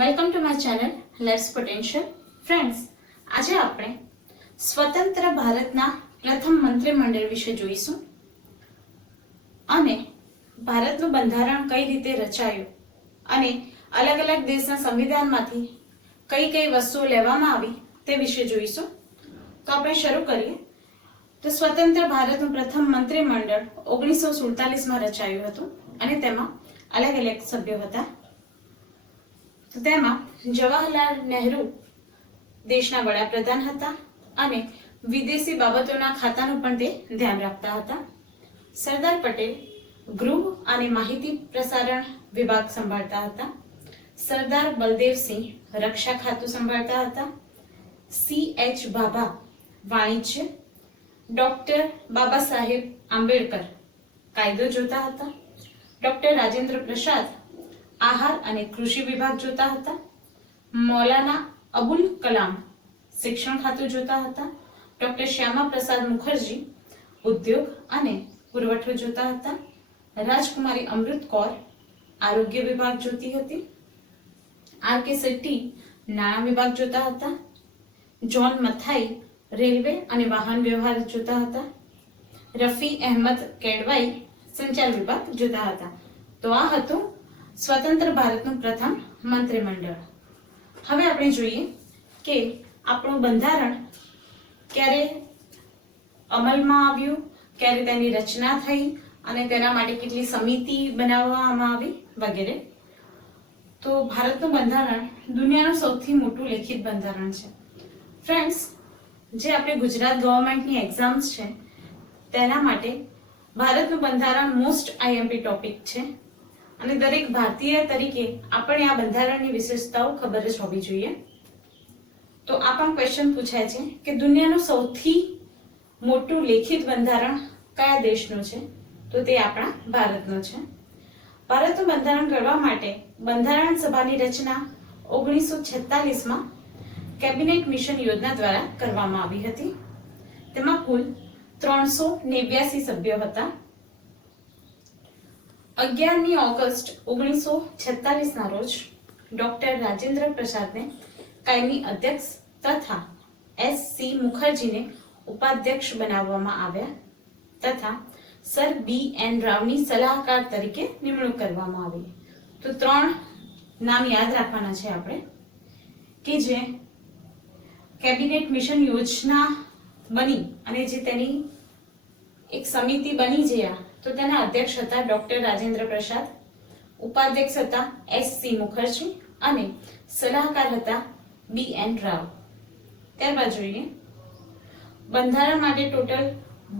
Welcome to my channel let's potential friends. આજે આપણે સ્વતંત્ર ભારતના પ્રથમ મંત્રીમંડળ વિશે જોઈશું અને ભારતનું બંધારણ કઈ રીતે રચાયું અને અલગ અલગ દેશના સંવિધાનમાંથી કઈ કઈ વસ્તુઓ લેવામાં આવી તે વિશે જોઈશું। તો આપણે શરૂ કરીએ। તો સ્વતંત્ર ભારતનું પ્રથમ મંત્રીમંડળ 1947માં રચાયું હતું અને તેમાં અલગ અલગ સભ્યો હતા। તો તેમાં જવાહરલાલ નહેરુ દેશના વડાપ્રધાન હતા અને વિદેશી બાબતોના ખાતાનું પણ તે ધ્યાન રાખતા હતા। સરદાર પટેલ ગૃહ અને માહિતી પ્રસારણ વિભાગ સંભાળતા હતા। સરદાર બલદેવસિંહ રક્ષા ખાતું સંભાળતા હતા। CH ભાભા વાણિજ્ય, ડોક્ટર બાબા સાહેબ આંબેડકર કાયદો જોતા હતા। ડોક્ટર રાજેન્દ્ર પ્રસાદ આહાર અને કૃષિ વિભાગ જોતા હતા। મૌલાના અબુલ કલામ શિક્ષણ ખાતું જોતા હતા। ડોક્ટર શ્યામા પ્રસાદ મુખર્જી ઉદ્યોગ અને પુરવઠો જોતા હતા। રાજકુમારી અમૃત કૌર આરોગ્ય વિભાગ જોતી હતી। RK શેટ્ટી નાણાં વિભાગ જોતા હતા। જોન મથાઈ રેલવે અને વાહન વ્યવહાર જોતા હતા। રફી અહેમદ કેડવાઈ સંચાર વિભાગ જોતા હતા। તો આ હતું સ્વતંત્ર ભારતનું પ્રથમ મંત્રીમંડળ। હવે આપણે જોઈએ કે આપણું બંધારણ ક્યારે અમલમાં આવ્યું, ક્યારે તેની રચના થઈ અને તેના માટે કેટલી સમિતિ બનાવવામાં આવી વગેરે। તો ભારતનું બંધારણ દુનિયાનું સૌથી મોટું લેખિત બંધારણ છે ફ્રેન્ડ્સ। જે આપણે ગુજરાત ગવર્મેન્ટની એક્ઝામ્સ છે તેના માટે ભારતનું બંધારણ મોસ્ટ IMP ટોપિક છે અને દરેક ભારતીય તરીકે આપણે આ બંધારણની વિશેષતાઓ ખબર જ હોવી જોઈએ। તો આ પણ ક્વેશ્ચન પૂછાય છે કે દુનિયાનું સૌથી મોટું લેખિત બંધારણ કયા દેશનું છે? તો તે આપણા ભારતનું છે। ભારતનું બંધારણ ઘડવા માટે બંધારણ સભાની રચના 1946માં કેબિનેટ મિશન યોજના દ્વારા કરવામાં આવી હતી। તેમાં કુલ 389 સભ્યો હતા। 11મી ઓગસ્ટ 1946ના રોજ ડોક્ટર રાજેન્દ્ર પ્રસાદને કાયમી અધ્યક્ષ તથા SC મુખર્જીને ઉપાધ્યક્ષ બનાવવામાં આવ્યા તથા સર BN રાવની સલાહકાર તરીકે નિમણૂક કરવામાં આવી। તો 3 નામ યાદ રાખવાના છે આપણે કે જે કેબિનેટ મિશન યોજના બની અને જે તેની એક સમિતિ બની ગયા તો તેના અધ્યક્ષ હતા ડોક્ટર રાજેન્દ્ર પ્રસાદ, ઉપાધ્યક્ષ હતા SC મુખર્જી અને સલાહકાર હતા BN રાવ। ત્યારબાદ જોઈએ બંધારણ માટે ટોટલ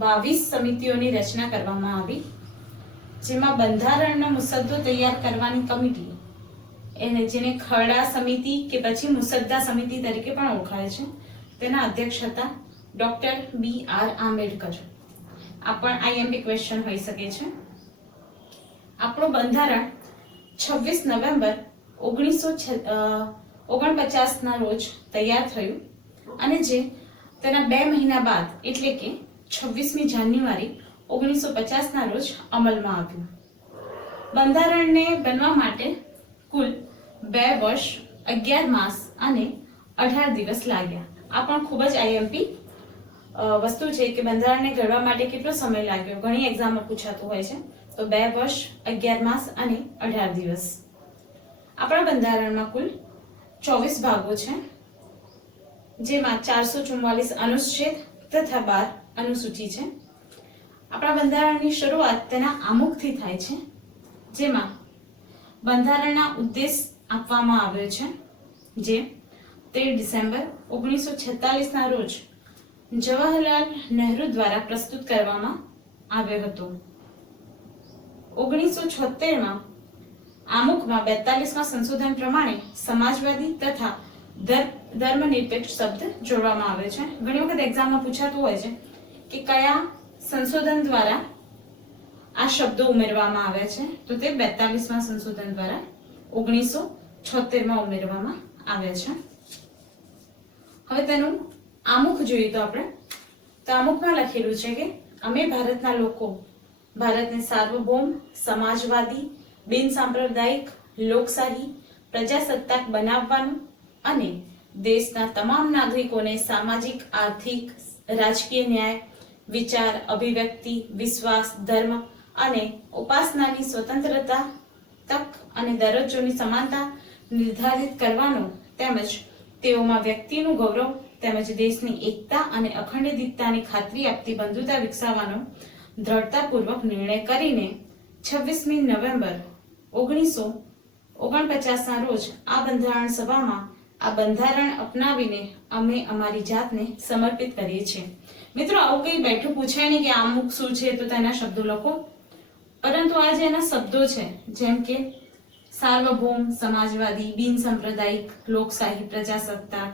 22 સમિતિઓની રચના કરવામાં આવી, જેમાં બંધારણનો મુસદ્દો તૈયાર કરવાની કમિટી એને જેને ખરડા સમિતિ કે પછી મુસદ્દા સમિતિ તરીકે પણ ઓળખાય છે તેના અધ્યક્ષ હતા ડોક્ટર BR આંબેડકર। આ પણ IMP ક્વેશ્ચન હોઈ શકે છે। આપણું બંધારણ 26 નવેમ્બર 1949ના રોજ તૈયાર થયું અને જે તેના 2 મહિના બાદ એટલે કે 26મી જાન્યુઆરી 1950ના રોજ અમલમાં આવ્યું। બંધારણને બનવા માટે કુલ 2 વર્ષ 11 માસ અને 18 દિવસ લાગ્યા। આ પણ ખૂબ જ IMP વસ્તુ છે કે બંધારણને ઘડવા માટે કેટલો સમય લાગ્યો, ઘણી એક્ઝામમાં પૂછાતું હોય છે। તો 2 વર્ષ 11 માસ અને 18 દિવસ। આપણા બંધારણમાં કુલ 24 ભાગો છે, જેમાં 444 અનુચ્છેદ તથા 12 અનુસૂચિ છે। આપણા બંધારણની શરૂઆત તેના આમુખથી થાય છે, જેમાં બંધારણના ઉદ્દેશ આપવામાં આવ્યો છે, જે 13 ડિસેમ્બર 1946ના રોજ જવાહરલાલ નહેરુ દ્વારા પ્રસ્તુત કરવામાં આવ્યો હતો। 1976માં આમુખમાં 42માં સંશોધન પ્રમાણે સમાજવાદી તથા ધર્મનિરપેક્ષ શબ્દ જોડવામાં આવ્યો છે। ઘણી વખત એક્ઝામમાં પૂછાતું હોય છે કે કયા સંશોધન દ્વારા આ શબ્દો ઉમેરવામાં આવ્યા છે, તો તે 42માં સંશોધન દ્વારા 1976માં ઉમેરવામાં આવ્યા છે। હવે તેનું આમુખ જોઈએ તો આપણે તો આમુખમાં લખેલું છે કે અમે ભારતના લોકો ભારતને સાર્વભૌમ, સમાજવાદી, બિન સાંપ્રદાયિક, લોકશાહી, પ્રજાસત્તાક બનાવવાનું અને દેશના તમામ નાગરિકોને સામાજિક, આર્થિક, રાજકીય ન્યાય, વિચાર, અભિવ્યક્તિ, વિશ્વાસ, ધર્મ અને ઉપાસનાની સ્વતંત્રતા, તક અને દરજ્જોની સમાનતા નિર્ધારિત કરવાનો તેમજ તેઓમાં વ્યક્તિનું ગૌરવ તેમજ દેશની એકતા અને અખંડિતતાની ખાતરી આપતી બંધુતા વિકસાવવાનો દ્રઢતાપૂર્વક નિર્ણય કરીને 26મી નવેમ્બર 1949ના રોજ આ બંધારણ સભામાં આ બંધારણ અપનાવીને અમે અમારી જાતને સમર્પિત કરીએ છીએ. મિત્રો, આવું કંઈ બેઠું પૂછાય નહીં કે અમુક શું છે તો તેના શબ્દો લખો, પરંતુ આ જે એના શબ્દો છે જેમ કે સાર્વભૌમ, સમાજવાદી, બિન સાંપ્રદાયિક, લોકશાહી, પ્રજાસત્તાક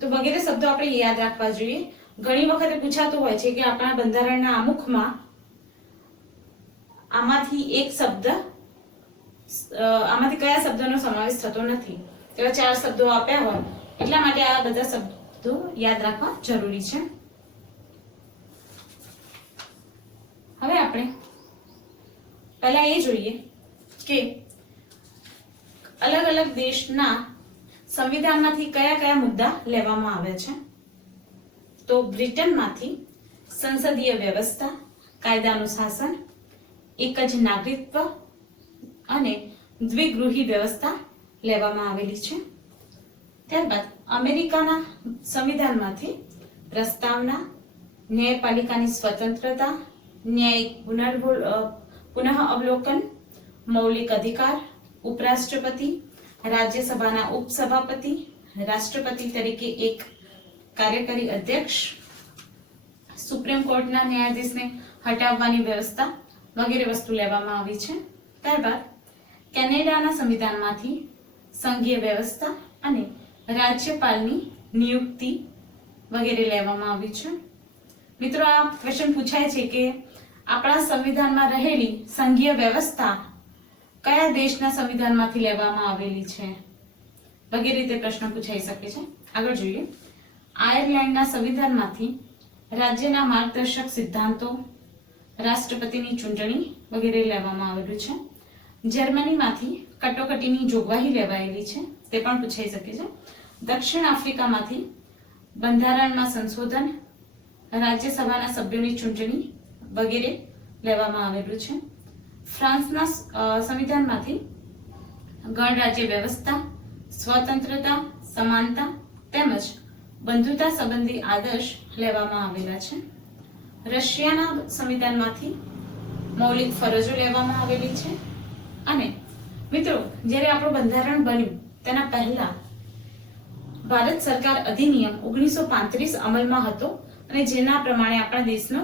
તો વગેરે શબ્દો આપણે યાદ રાખવા જોઈએ. ઘણી વખતે પૂછાતું હોય છે કે આપણા બંધારણના આમુખમાં આમાંથી કયા શબ્દનો સમાવેશ થતો નથી, એવા 4 શબ્દો આપ્યા હોય, એટલા માટે આ બધા શબ્દો યાદ રાખવા જરૂરી છે. હવે આપણે પહેલા એ જોઈએ કે અલગ અલગ દેશના સંવિધાનમાંથી કયા કયા મુદ્દા લેવામાં આવે છે. તો બ્રિટનમાંથી સંસદીય વ્યવસ્થા, કાયદાનું શાસન, એક જ નાગરિકત્વ અને દ્વિગૃહી વ્યવસ્થા લેવામાં આવેલી છે. ત્યારબાદ અમેરિકાના સંવિધાનમાંથી પ્રસ્તાવના, ન્યાયપાલિકાની સ્વતંત્રતા, ન્યાયિક પુનઃ અવલોકન, મૌલિક અધિકાર, ઉપરાષ્ટ્રપતિ, રાજ્યસભાના ઉપસભાપતિ, રાષ્ટ્રપતિ તરીકે એક કાર્યકારી અધ્યક્ષ, સુપ્રીમ કોર્ટના ન્યાયાધીશને હટાવવાની વ્યવસ્થા વગેરે વસ્તુ લેવામાં આવી છે. ત્યારબાદ કેનેડાના સંવિધાનમાંથી સંઘીય વ્યવસ્થા અને રાજ્યપાલની નિયુક્તિ વગેરે લેવામાં આવી છે. મિત્રો, આ ક્વેશ્ચન પૂછાય છે કે આપણા સંવિધાનમાં રહેલી સંઘીય વ્યવસ્થા કયા દેશના સંવિધાનમાંથી લેવામાં આવેલી છે વગેરે રીતે પ્રશ્ન પૂછાઈ શકે છે. આગળ જોઈએ. આયર્લેન્ડના સંવિધાનમાંથી રાજ્યના માર્ગદર્શક સિદ્ધાંતો, રાષ્ટ્રપતિની ચૂંટણી વગેરે લેવામાં આવેલું છે. જર્મનીમાંથી કટોકટીની જોગવાઈ લેવાયેલી છે, તે પણ પૂછાઈ શકે છે. દક્ષિણ આફ્રિકામાંથી બંધારણમાં સંશોધન, રાજ્યસભાના સભ્યોની ચૂંટણી વગેરે લેવામાં આવેલું છે. ફ્રાન્સના સંવિધાનમાંથી ગણરાજ્ય વ્યવસ્થા, સ્વતંત્રતા, સમાનતા તેમજ બંધુતા સંબંધી આદર્શ લેવામાં આવેલા છે. રશિયાના સંવિધાનમાંથી મૌલિક ફરજો લેવામાં આવેલી છે. અને મિત્રો, જ્યારે આપણું બંધારણ બન્યું તેના પહેલા ભારત સરકાર અધિનિયમ 1935 અમલમાં હતો અને જેના પ્રમાણે આપણા દેશનો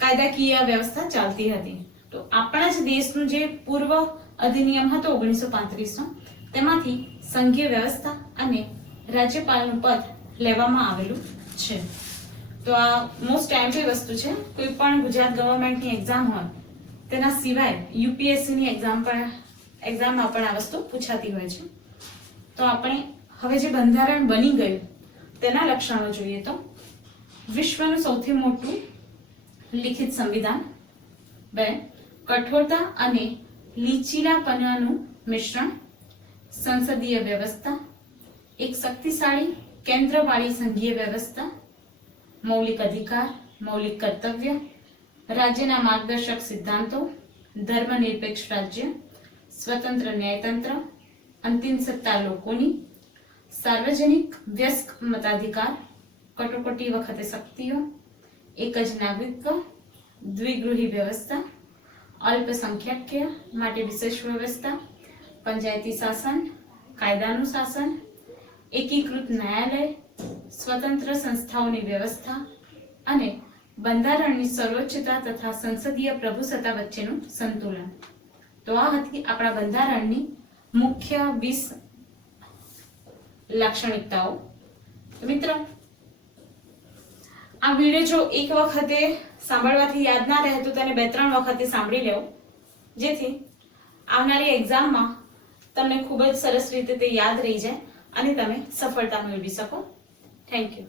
કાયદાકીય વ્યવસ્થા ચાલતી હતી. તો આપણા જ દેશનું જે પૂર્વ અધિનિયમ હતો 1935નો, તેમાંથી સંઘીય વ્યવસ્થા અને રાજ્યપાલનું પદ લેવામાં આવેલું છે. તો આ મોસ્ટ ટાઈમલી વસ્તુ છે. કોઈ પણ ગુજરાત ગવર્મેન્ટની એક્ઝામ હોય તેના સિવાય યુપીએસસીની એક્ઝામમાં પણ આ વસ્તુ પૂછાતી હોય છે. તો આપણે હવે જે બંધારણ બની ગયું તેના લક્ષણો જોઈએ તો વિશ્વનું સૌથી મોટું લિખિત સંવિધાન, 2 કઠોરતા અને લીચીલાપણાનું મિશ્રણ, સંસદીય વ્યવસ્થા, એક શક્તિશાળી કેન્દ્રવાળી સંઘીય વ્યવસ્થા, મૌલિક અધિકાર, મૌલિક કર્તવ્ય, રાજ્યના માર્ગદર્શક સિદ્ધાંતો, ધર્મનિરપેક્ષ રાજ્ય, સ્વતંત્ર ન્યાયતંત્ર, અંતિમ સત્તા લોકોની, સાર્વજનિક વ્યસ્ક મતાધિકાર, કટોકટી વખતે શક્તિઓ, એક જ નાગરિકત્વ, દ્વિગૃહી વ્યવસ્થા, અલ્પસંખ્યક માટે વિશેષ વ્યવસ્થા, પંચાયતી શાસન, કાયદાનું શાસન, એકીકૃત ન્યાયાલય, સ્વતંત્ર સંસ્થાઓની વ્યવસ્થા અને બંધારણની સર્વોચ્ચતા તથા સંસદીય પ્રભુસત્તા વચ્ચેનું સંતુલન. તો આ હતી આપણા બંધારણની મુખ્ય 20 લાક્ષણિકતાઓ. મિત્રો, આ વિડિયો જો એક વખતે સાંભળવાથી યાદ ના રહે તો તેને 2-3 વખતે સાંભળી લેવો, જેથી આવનારી એક્ઝામમાં તમને ખૂબ જ સરસ રીતે તે યાદ રહી જાય અને તમે સફળતા મેળવી શકો. Thank you.